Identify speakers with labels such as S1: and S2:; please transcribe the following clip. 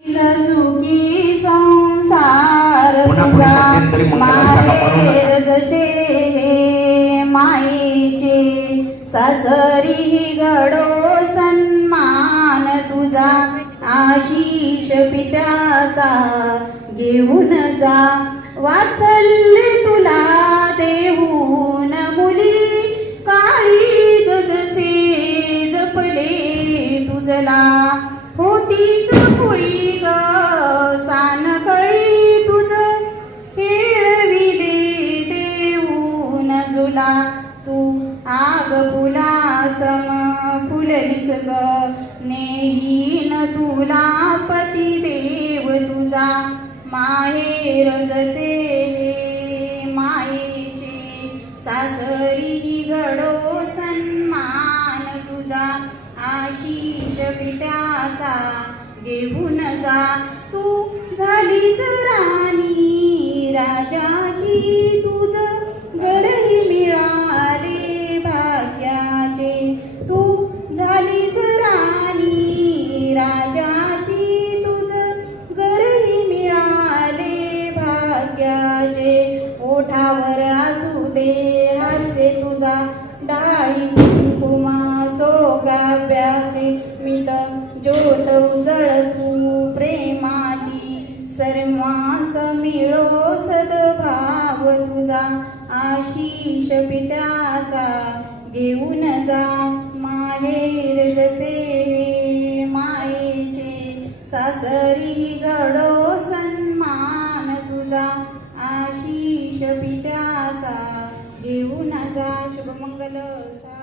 S1: सुखी संसार पुन्हा पुढे तुझा
S2: मध्यंतरी मंगलाचा कपाळून माहेर
S1: जसे हे माईचे सासरी घडो सन्मान तुझा आशीष पित्याचा घेऊन जा वाचल्य तुला देऊन मुली काळी जसे जपले तुझला होतीस कुळी ग सानकळी तुझ. खेळविले देऊन जुला तू आग फुला सम फुललीस ग. नेहीन तुला पती देव तुझा. माहेर जसे मायेचे सासरी घडो सन्मान तुझा. आशिष पित्याचा घेऊन जा. तू झालीस राणी राजाची तुझ घरही मिळाले भाग्याचे. तू झालीस राणी राजाची तुझ घरही मिळाले भाग्याचे. ओठावर असू दे हसे तुझा डाळी कुंकुमा सोगाव्याचे गाव्याचे ज्योत उजळ तू प्रेमाची सर्वांस मिळो सद्भाव तुझा. आशिष पित्याचा घेऊन जा माहेर जसे मायेचे. सासरी घडो सन्मान तुझा. आशिष पित्याचा घेऊन जा शुभमंगल सा